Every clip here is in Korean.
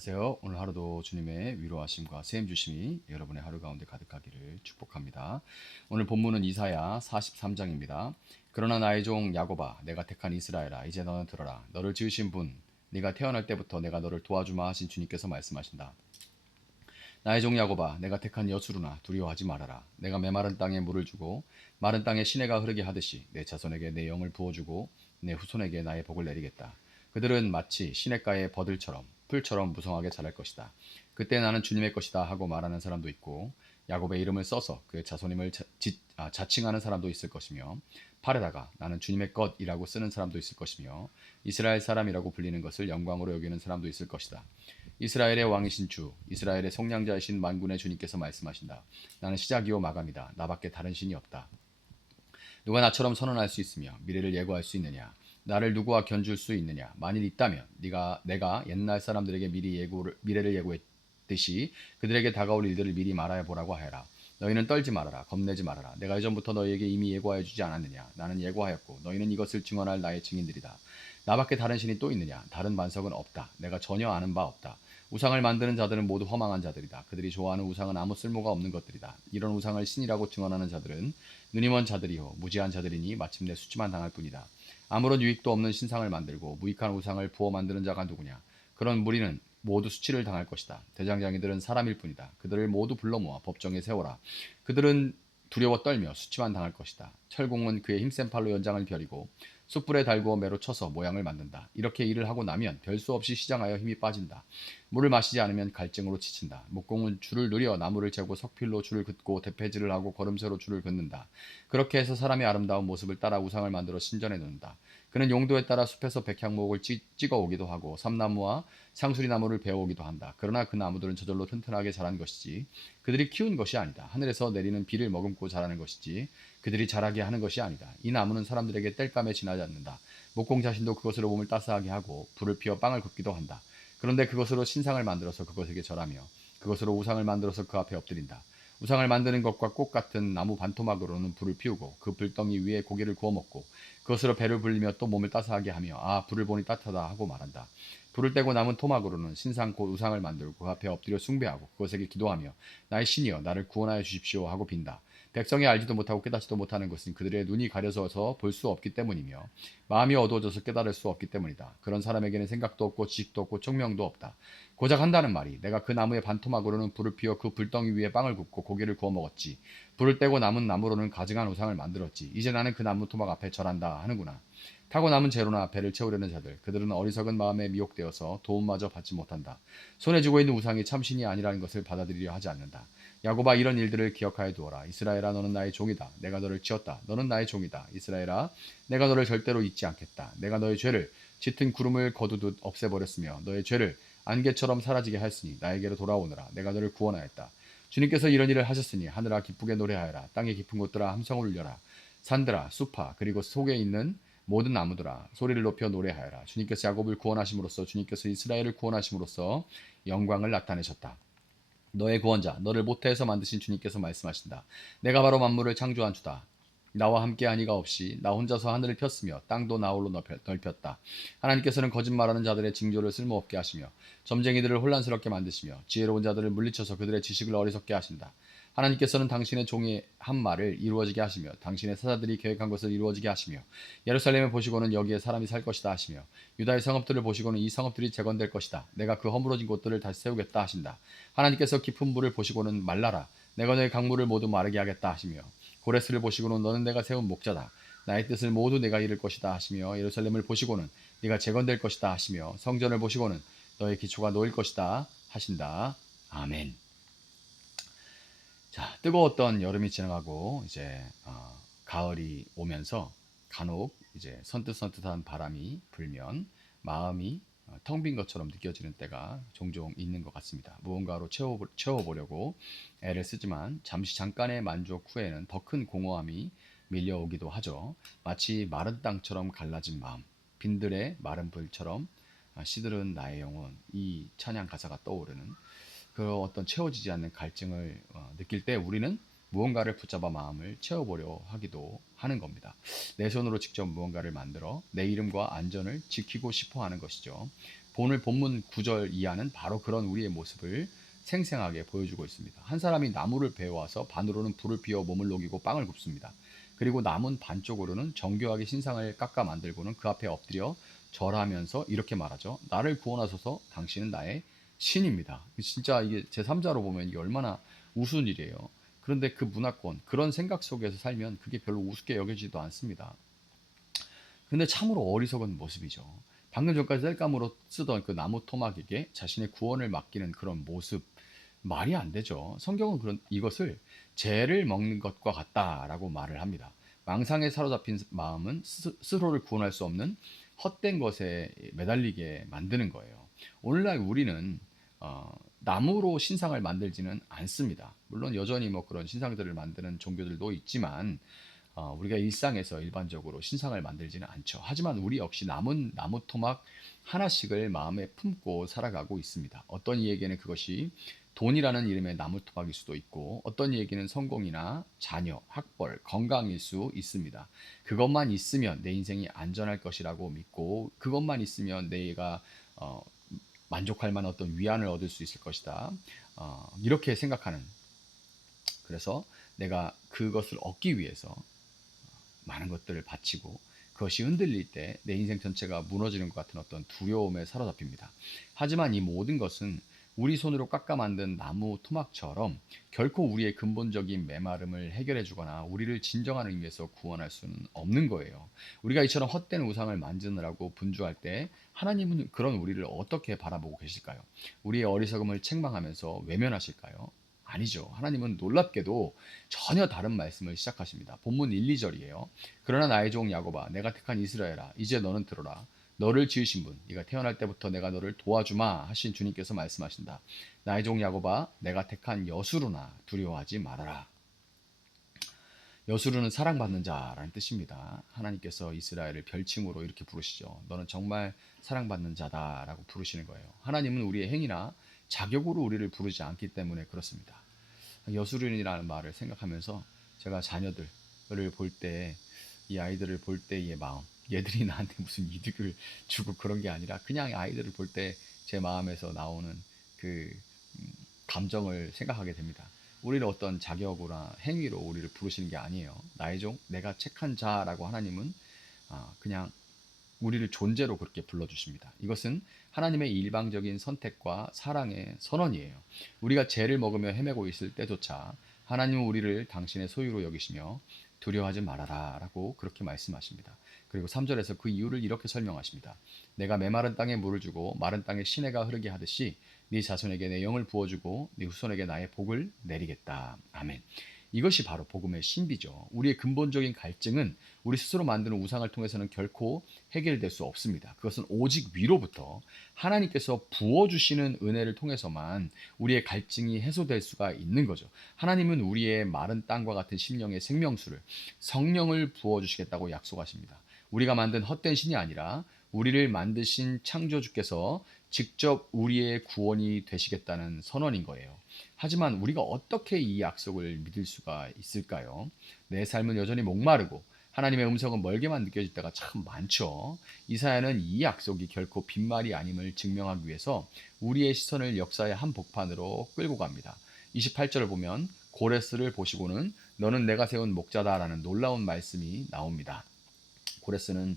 안녕하세요. 오늘 하루도 주님의 위로하심과 세임 주심이 여러분의 하루 가운데 가득하기를 축복합니다. 오늘 본문은 이사야 43장입니다. 그러나 나의 종 야곱아, 내가 택한 이스라엘아, 이제 너는 들어라. 너를 지으신 분, 네가 태어날 때부터 내가 너를 도와주마 하신 주님께서 말씀하신다. 나의 종 야곱아, 내가 택한 여수르나 두려워하지 말아라. 내가 메마른 땅에 물을 주고 마른 땅에 시내가 흐르게 하듯이 내 자손에게 내 영을 부어주고 내 후손에게 나의 복을 내리겠다. 그들은 마치 시냇가의 버들처럼 풀처럼 무성하게 자랄 것이다. 그때 나는 주님의 것이다 하고 말하는 사람도 있고 야곱의 이름을 써서 그의 자손임을 자칭하는 사람도 있을 것이며 팔에다가 나는 주님의 것이라고 쓰는 사람도 있을 것이며 이스라엘 사람이라고 불리는 것을 영광으로 여기는 사람도 있을 것이다. 이스라엘의 왕이신 주, 이스라엘의 속량자이신 만군의 주님께서 말씀하신다. 나는 시작이요 마감이다. 나밖에 다른 신이 없다. 누가 나처럼 선언할 수 있으며 미래를 예고할 수 있느냐? 나를 누구와 견줄 수 있느냐? 만일 있다면 내가 옛날 사람들에게 미래를 예고했듯이 그들에게 다가올 일들을 미리 말하여 보라고 하여라. 너희는 떨지 말아라. 겁내지 말아라. 내가 이전부터 너희에게 이미 예고하여 주지 않았느냐? 나는 예고하였고 너희는 이것을 증언할 나의 증인들이다. 나밖에 다른 신이 또 있느냐? 다른 반석은 없다. 내가 전혀 아는 바 없다. 우상을 만드는 자들은 모두 허망한 자들이다. 그들이 좋아하는 우상은 아무 쓸모가 없는 것들이다. 이런 우상을 신이라고 증언하는 자들은 눈이 먼 자들이요 무지한 자들이니 마침내 수치만 당할 뿐이다. 아무런 유익도 없는 신상을 만들고 무익한 우상을 부어 만드는 자가 누구냐? 그런 무리는 모두 수치를 당할 것이다. 대장장이들은 사람일 뿐이다. 그들을 모두 불러 모아 법정에 세워라. 그들은 두려워 떨며 수치만 당할 것이다. 철공은 그의 힘센 팔로 연장을 벼리고 숯불에 달구어 매로 쳐서 모양을 만든다. 이렇게 일을 하고 나면 별 수 없이 시장하여 힘이 빠진다. 물을 마시지 않으면 갈증으로 지친다. 목공은 줄을 누려 나무를 재고 석필로 줄을 긋고 대패질을 하고 걸음새로 줄을 긋는다. 그렇게 해서 사람의 아름다운 모습을 따라 우상을 만들어 신전에 놓는다. 그는 용도에 따라 숲에서 백향목을 찍어 오기도 하고 삼나무와 상수리나무를 베어 오기도 한다. 그러나 그 나무들은 저절로 튼튼하게 자란 것이지 그들이 키운 것이 아니다. 하늘에서 내리는 비를 머금고 자라는 것이지 그들이 자라게 하는 것이 아니다. 이 나무는 사람들에게 땔감에 지나지 않는다. 목공 자신도 그것으로 몸을 따스하게 하고 불을 피워 빵을 굽기도 한다. 그런데 그것으로 신상을 만들어서 그것에게 절하며 그것으로 우상을 만들어서 그 앞에 엎드린다. 우상을 만드는 것과 꽃 같은 나무 반토막으로는 불을 피우고 그 불덩이 위에 고기를 구워 먹고 그것으로 배를 불리며 또 몸을 따스하게 하며 아 불을 보니 따뜻하다 하고 말한다. 불을 떼고 남은 토막으로는 신상 곧 우상을 만들고 그 앞에 엎드려 숭배하고 그것에게 기도하며 나의 신이여 나를 구원하여 주십시오 하고 빈다. 백성이 알지도 못하고 깨닫지도 못하는 것은 그들의 눈이 가려져서 볼 수 없기 때문이며 마음이 어두워져서 깨달을 수 없기 때문이다. 그런 사람에게는 생각도 없고 지식도 없고 총명도 없다. 고작 한다는 말이 내가 그 나무의 반토막으로는 불을 피워 그 불덩이 위에 빵을 굽고 고기를 구워 먹었지. 불을 떼고 남은 나무로는 가증한 우상을 만들었지. 이제 나는 그 나무 토막 앞에 절한다 하는구나. 타고 남은 재료나 배를 채우려는 자들, 그들은 어리석은 마음에 미혹되어서 도움마저 받지 못한다. 손에 쥐고 있는 우상이 참신이 아니라는 것을 받아들이려 하지 않는다. 야곱아 이런 일들을 기억하여 두어라. 이스라엘아 너는 나의 종이다. 내가 너를 지었다. 너는 나의 종이다. 이스라엘아 내가 너를 절대로 잊지 않겠다. 내가 너의 죄를 짙은 구름을 거두듯 없애버렸으며 너의 죄를 안개처럼 사라지게 하였으니 나에게로 돌아오너라. 내가 너를 구원하였다. 주님께서 이런 일을 하셨으니 하늘아 기쁘게 노래하여라. 땅의 깊은 곳들아 함성을 울려라. 산들아 숲아 그리고 속에 있는 모든 나무들아 소리를 높여 노래하여라. 주님께서 야곱을 구원하심으로써 주님께서 이스라엘을 구원하심으로써 영광을 나타내셨다. 너의 구원자 너를 모태에서 만드신 주님께서 말씀하신다. 내가 바로 만물을 창조한 주다. 나와 함께한 이가 없이 나 혼자서 하늘을 폈으며 땅도 나 홀로 넓혔다. 하나님께서는 거짓말하는 자들의 징조를 쓸모없게 하시며 점쟁이들을 혼란스럽게 만드시며 지혜로운 자들을 물리쳐서 그들의 지식을 어리석게 하신다. 하나님께서는 당신의 종이 한 말을 이루어지게 하시며 당신의 사자들이 계획한 것을 이루어지게 하시며 예루살렘을 보시고는 여기에 사람이 살 것이다 하시며 유다의 성읍들을 보시고는 이 성읍들이 재건될 것이다. 내가 그 허물어진 곳들을 다시 세우겠다 하신다. 하나님께서 깊은 물을 보시고는 말라라. 내가 너의 강물을 모두 마르게 하겠다 하시며 고레스를 보시고는 너는 내가 세운 목자다. 나의 뜻을 모두 내가 이룰 것이다 하시며 예루살렘을 보시고는 네가 재건될 것이다 하시며 성전을 보시고는 너의 기초가 놓일 것이다 하신다. 아멘. 자, 뜨거웠던 여름이 지나가고 이제 가을이 오면서 간혹 이제 선뜻선뜻한 바람이 불면 마음이 텅 빈 것처럼 느껴지는 때가 종종 있는 것 같습니다. 무언가로 채워보려고 애를 쓰지만 잠깐의 만족 후에는 더 큰 공허함이 밀려오기도 하죠. 마치 마른 땅처럼 갈라진 마음, 빈들의 마른 불처럼 시들은 나의 영혼, 이 찬양 가사가 떠오르는 그 어떤 채워지지 않는 갈증을 느낄 때 우리는 무언가를 붙잡아 마음을 채워보려 하기도 하는 겁니다. 내 손으로 직접 무언가를 만들어 내 이름과 안전을 지키고 싶어 하는 것이죠. 오늘 본문 9절 이하는 바로 그런 우리의 모습을 생생하게 보여주고 있습니다. 한 사람이 나무를 베어와서 반으로는 불을 피워 몸을 녹이고 빵을 굽습니다. 그리고 남은 반쪽으로는 정교하게 신상을 깎아 만들고는 그 앞에 엎드려 절하면서 이렇게 말하죠. 나를 구원하소서, 당신은 나의 신입니다. 진짜 이게 제3자로 보면 이게 얼마나 우스운 일이에요. 그런데 그 문화권, 그런 생각 속에서 살면 그게 별로 우습게 여겨지지도 않습니다. 근데 참으로 어리석은 모습이죠. 방금 전까지 셀감으로 쓰던 그 나무 토막에게 자신의 구원을 맡기는 그런 모습, 말이 안 되죠. 성경은 이것을 죄를 먹는 것과 같다라고 말을 합니다. 망상에 사로잡힌 마음은 스스로를 구원할 수 없는 헛된 것에 매달리게 만드는 거예요. 오늘날 우리는 나무로 신상을 만들지는 않습니다. 물론 여전히 뭐 그런 신상들을 만드는 종교들도 있지만 우리가 일상에서 일반적으로 신상을 만들지는 않죠. 하지만 우리 역시 남은 나무 토막 하나씩을 마음에 품고 살아가고 있습니다. 어떤 이에게는 그것이 돈이라는 이름의 나무 토막일 수도 있고, 어떤 이에게는 성공이나 자녀, 학벌, 건강일 수 있습니다. 그것만 있으면 내 인생이 안전할 것이라고 믿고, 그것만 있으면 내가 만족할 만한 어떤 위안을 얻을 수 있을 것이다. 이렇게 생각하는, 그래서 내가 그것을 얻기 위해서 많은 것들을 바치고 그것이 흔들릴 때 내 인생 전체가 무너지는 것 같은 어떤 두려움에 사로잡힙니다. 하지만 이 모든 것은 우리 손으로 깎아 만든 나무 토막처럼 결코 우리의 근본적인 메마름을 해결해 주거나 우리를 진정한 의미에서 구원할 수는 없는 거예요. 우리가 이처럼 헛된 우상을 만지느라고 분주할 때 하나님은 그런 우리를 어떻게 바라보고 계실까요? 우리의 어리석음을 책망하면서 외면하실까요? 아니죠. 하나님은 놀랍게도 전혀 다른 말씀을 시작하십니다. 본문 1, 2절이에요. 그러나 나의 종 야곱아, 내가 택한 이스라엘아, 이제 너는 들어라. 너를 지으신 분, 네가 태어날 때부터 내가 너를 도와주마 하신 주님께서 말씀하신다. 나의 종 야곱아, 내가 택한 여수루나 두려워하지 말아라. 여수루는 사랑받는 자라는 뜻입니다. 하나님께서 이스라엘을 별칭으로 이렇게 부르시죠. 너는 정말 사랑받는 자다라고 부르시는 거예요. 하나님은 우리의 행위나 자격으로 우리를 부르지 않기 때문에 그렇습니다. 여수룬이라는 말을 생각하면서 제가 자녀들을 볼 때, 이 아이들을 볼 때의 마음, 얘들이 나한테 무슨 이득을 주고 그런 게 아니라 그냥 아이들을 볼 때 제 마음에서 나오는 그 감정을 생각하게 됩니다. 우리를 어떤 자격이나 행위로 우리를 부르시는 게 아니에요. 나의 종, 내가 택한 자라고 하나님은 그냥 우리를 존재로 그렇게 불러주십니다. 이것은 하나님의 일방적인 선택과 사랑의 선언이에요. 우리가 죄를 먹으며 헤매고 있을 때조차 하나님은 우리를 당신의 소유로 여기시며 두려워하지 말아라 라고 그렇게 말씀하십니다. 그리고 3절에서 그 이유를 이렇게 설명하십니다. 내가 메마른 땅에 물을 주고 마른 땅에 시내가 흐르게 하듯이 네 자손에게 내 영을 부어주고 네 후손에게 나의 복을 내리겠다. 아멘. 이것이 바로 복음의 신비죠. 우리의 근본적인 갈증은 우리 스스로 만드는 우상을 통해서는 결코 해결될 수 없습니다. 그것은 오직 위로부터 하나님께서 부어주시는 은혜를 통해서만 우리의 갈증이 해소될 수가 있는 거죠. 하나님은 우리의 마른 땅과 같은 심령의 생명수를, 성령을 부어주시겠다고 약속하십니다. 우리가 만든 헛된 신이 아니라 우리를 만드신 창조주께서 직접 우리의 구원이 되시겠다는 선언인 거예요. 하지만 우리가 어떻게 이 약속을 믿을 수가 있을까요? 내 삶은 여전히 목마르고 하나님의 음성은 멀게만 느껴질 때가 참 많죠. 이사야는 이 약속이 결코 빈말이 아님을 증명하기 위해서 우리의 시선을 역사의 한 복판으로 끌고 갑니다. 28절을 보면 고레스를 보시고는 너는 내가 세운 목자다라는 놀라운 말씀이 나옵니다. 고레스는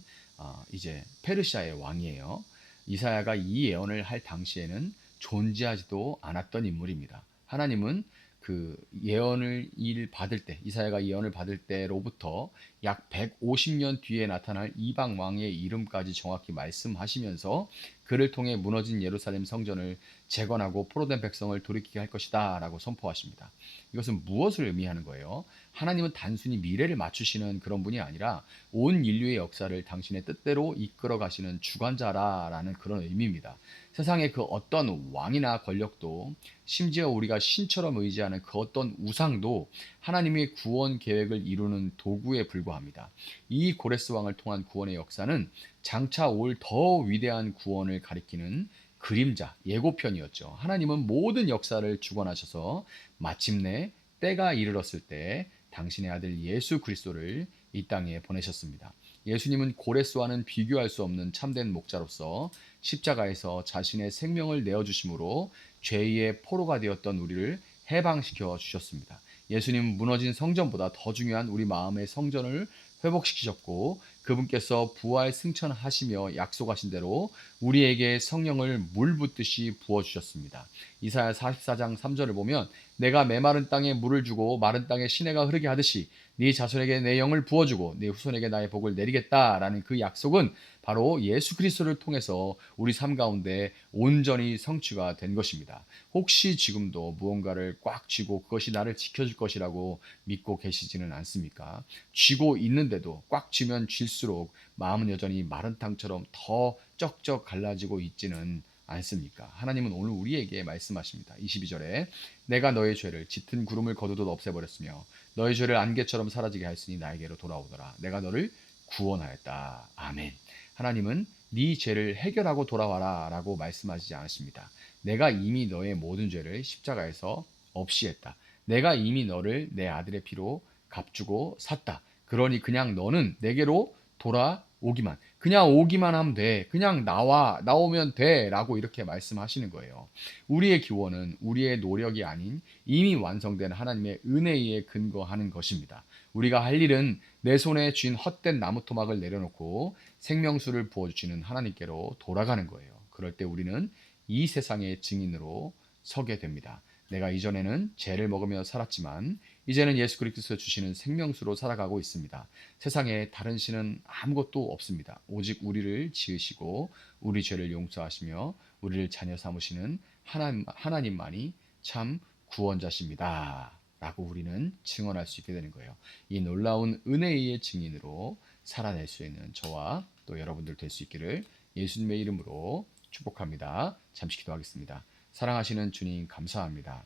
이제 페르시아의 왕이에요. 이사야가 이 예언을 할 당시에는 존재하지도 않았던 인물입니다. 하나님은 그 예언을 받을 때, 이사야가 예언을 받을 때로부터 약 150년 뒤에 나타날 이방 왕의 이름까지 정확히 말씀하시면서 그를 통해 무너진 예루살렘 성전을 재건하고 포로된 백성을 돌이키게 할 것이다 라고 선포하십니다. 이것은 무엇을 의미하는 거예요? 하나님은 단순히 미래를 맞추시는 그런 분이 아니라 온 인류의 역사를 당신의 뜻대로 이끌어 가시는 주관자라는 그런 의미입니다. 세상의 그 어떤 왕이나 권력도, 심지어 우리가 신처럼 의지하는 그 어떤 우상도 하나님의 구원 계획을 이루는 도구에 불과합니다. 이 고레스 왕을 통한 구원의 역사는 장차 올 더 위대한 구원을 가리키는 그림자, 예고편이었죠. 하나님은 모든 역사를 주관하셔서 마침내 때가 이르렀을 때 당신의 아들 예수 그리스도를 이 땅에 보내셨습니다. 예수님은 고레스와는 비교할 수 없는 참된 목자로서 십자가에서 자신의 생명을 내어주심으로 죄의 포로가 되었던 우리를 해방시켜 주셨습니다. 예수님은 무너진 성전보다 더 중요한 우리 마음의 성전을 회복시키셨고 그분께서 부활 승천하시며 약속하신 대로 우리에게 성령을 물 붓듯이 부어주셨습니다. 이사야 44장 3절을 보면 내가 메마른 땅에 물을 주고 마른 땅에 시내가 흐르게 하듯이 네 자손에게 내 영을 부어주고 네 후손에게 나의 복을 내리겠다라는 그 약속은 바로 예수 그리스도를 통해서 우리 삶 가운데 온전히 성취가 된 것입니다. 혹시 지금도 무언가를 꽉 쥐고 그것이 나를 지켜줄 것이라고 믿고 계시지는 않습니까? 쥐고 있는데도 꽉 쥐면 쥘수록 마음은 여전히 마른 땅처럼 더 쩍쩍 갈라지고 있지는 않습니까? 하나님은 오늘 우리에게 말씀하십니다. 22절에 내가 너의 죄를 짙은 구름을 거두듯 없애버렸으며 너의 죄를 안개처럼 사라지게 하였으니 나에게로 돌아오더라. 내가 너를 구원하였다. 아멘. 하나님은 네 죄를 해결하고 돌아와라 라고 말씀하시지 않으십니다. 내가 이미 너의 모든 죄를 십자가에서 없이 했다. 내가 이미 너를 내 아들의 피로 값주고 샀다. 그러니 그냥 너는 내게로 돌아오기만, 그냥 오기만 하면 돼. 그냥 나오면 돼. 라고 이렇게 말씀하시는 거예요. 우리의 기원은 우리의 노력이 아닌 이미 완성된 하나님의 은혜에 근거하는 것입니다. 우리가 할 일은 내 손에 쥔 헛된 나무 토막을 내려놓고 생명수를 부어주시는 하나님께로 돌아가는 거예요. 그럴 때 우리는 이 세상의 증인으로 서게 됩니다. 내가 이전에는 죄를 먹으며 살았지만 이제는 예수 그리스도께서 주시는 생명수로 살아가고 있습니다. 세상에 다른 신은 아무것도 없습니다. 오직 우리를 지으시고 우리 죄를 용서하시며 우리를 자녀 삼으시는 하나님만이 참 구원자십니다. 라고 우리는 증언할 수 있게 되는 거예요. 이 놀라운 은혜의 증인으로 살아낼 수 있는 저와 또 여러분들 될 수 있기를 예수님의 이름으로 축복합니다. 잠시 기도하겠습니다. 사랑하시는 주님 감사합니다.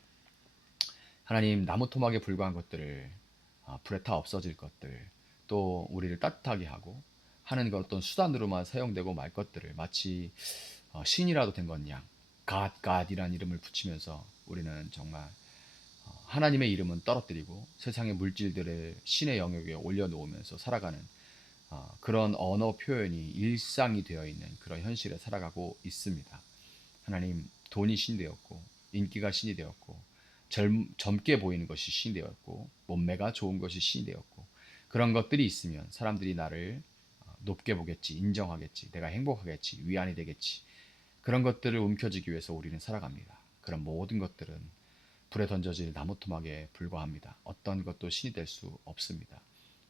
하나님 나무 토막에 불과한 것들을 불에 타 없어질 것들 또 우리를 따뜻하게 하고 하는 그 어떤 수단으로만 사용되고 말 것들을 마치 신이라도 된 것 양 갓갓이라는 이름을 붙이면서 우리는 정말 하나님의 이름은 떨어뜨리고 세상의 물질들을 신의 영역에 올려놓으면서 살아가는 그런 언어 표현이 일상이 되어 있는 그런 현실에 살아가고 있습니다. 하나님 돈이 신이 되었고 인기가 신이 되었고 젊게 보이는 것이 신이 되었고 몸매가 좋은 것이 신이 되었고 그런 것들이 있으면 사람들이 나를 높게 보겠지, 인정하겠지, 내가 행복하겠지, 위안이 되겠지. 그런 것들을 움켜쥐기 위해서 우리는 살아갑니다. 그런 모든 것들은 불에 던져질 나무토막에 불과합니다. 어떤 것도 신이 될 수 없습니다.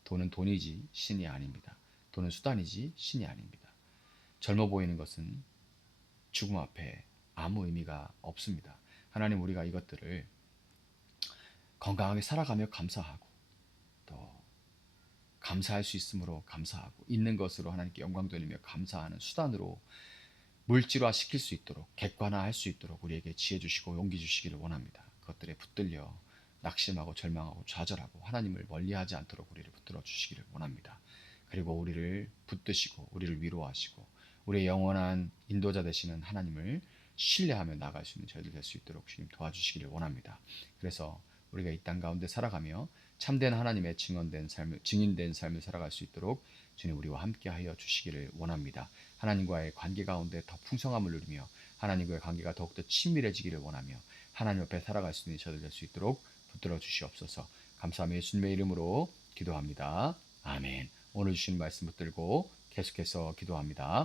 돈은 돈이지 신이 아닙니다. 돈은 수단이지 신이 아닙니다. 젊어 보이는 것은 죽음 앞에 아무 의미가 없습니다. 하나님 우리가 이것들을 건강하게 살아가며 감사하고 또 감사할 수 있으므로 감사하고 있는 것으로 하나님께 영광 돌리며 감사하는 수단으로 물질화 시킬 수 있도록 객관화할 수 있도록 우리에게 지혜 주시고 용기 주시기를 원합니다. 그것들에 붙들려 낙심하고 절망하고 좌절하고 하나님을 멀리하지 않도록 우리를 붙들어 주시기를 원합니다. 그리고 우리를 붙드시고 우리를 위로하시고 우리의 영원한 인도자 되시는 하나님을 신뢰하며 나갈 수 있는 저희들 될 수 있도록 주님 도와주시기를 원합니다. 그래서 우리가 이 땅 가운데 살아가며 참된 하나님의 증인된 삶을 살아갈 수 있도록 주님 우리와 함께하여 주시기를 원합니다. 하나님과의 관계 가운데 더 풍성함을 누리며 하나님과의 관계가 더욱더 친밀해지기를 원하며 하나님 앞에 살아갈 수 있는 저들 될 수 있도록 붙들어 주시옵소서. 감사하며 예수님의 이름으로 기도합니다. 아멘. 오늘 주신 말씀 붙들고 계속해서 기도합니다.